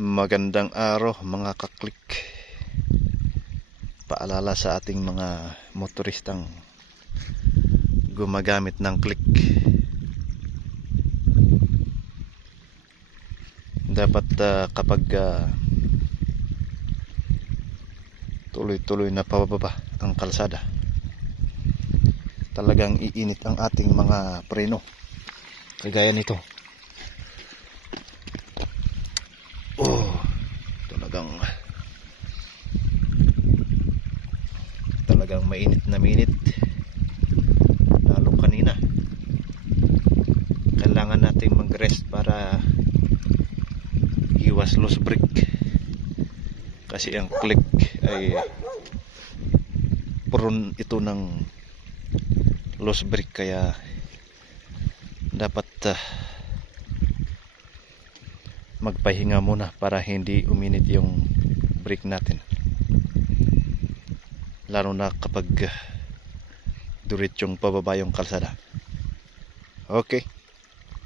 Magandang araw mga kaklik. Paalala sa ating mga motoristang gumagamit ng click. Dapat kapag tuloy-tuloy na pababa ang kalsada, talagang iinit ang ating mga preno. Kagaya nito. Talagang mainit na mainit, lalo kanina. Kailangan nating mag-rest para iwas loose brake, kasi ang click ay prone ito ng loose brake, kaya dapat magpahinga muna para hindi uminit yung brake natin, lalo na kapag diretsong pababa yung kalsada. Okay.